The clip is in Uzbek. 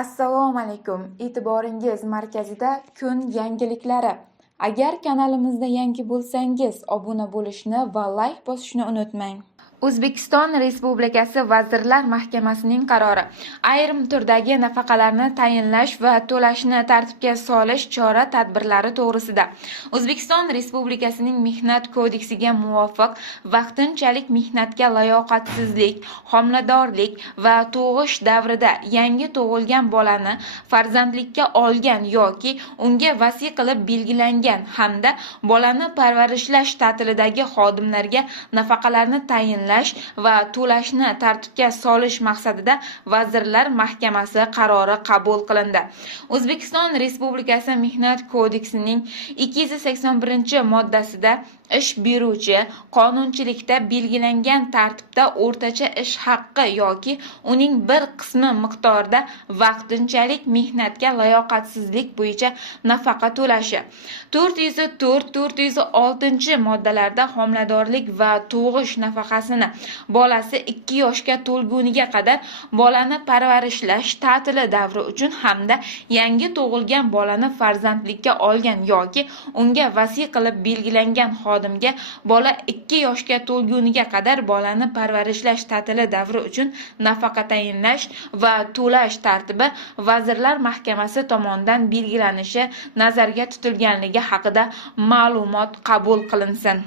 Assalomu alaykum. E'tiboringiz markazida kun yangiliklari. Agar kanalimizda yangi bo'lsangiz, obuna bo'lishni va like bosishni unutmang. O'zbekiston Respublikasi Vazirlar Mahkamasining qarori ayrim turdagi nafaqalarni tayinlash va to'lashni tartibga solish chora-tadbirlari to'g'risida O'zbekiston Respublikasining Mehnat kodeksiga muvofiq vaqtinchalik mehnatga layoqatsizlik, homiladorlik va tug'ish davrida yangi tug'ilgan bolani farzandlikka olgan yoki unga vasiy qilib belgilangan hamda bolani parvarishlash ta'tilidagi xodimlarga nafaqalarni tayinlash va to'lashni tartibga solish maqsadida Vazirlar Mahkamasi qarori qabul qilindi. O'zbekiston Respublikasi Mehnat kodeksining 281-moddasida ish beruvchi qonunchilikda belgilangan tartibda o'rtacha ish haqqi yoki uning bir qismi miqdorida vaqtinchalik mehnatga layoqatsizlik bo'yicha nafaqa to'lashi, 404-406-moddalarda homiladorlik va tug'ish nafaqasini bolasi 2 yoshga to'lguniga qadar bolani parvarishlash ta'tili davri uchun hamda yangi tug'ilgan bolani farzandlikka olgan yoki unga vasiy qilib belgilangan xodimga bola 2 yoshga to'lguniga qadar bolani parvarishlash ta'tili davri uchun nafaqa tayinlash va to'lash tartibi Vazirlar Mahkamasi tomonidan belgilanishi nazarda tutilganligi haqida ma'lumot qabul qilinsin.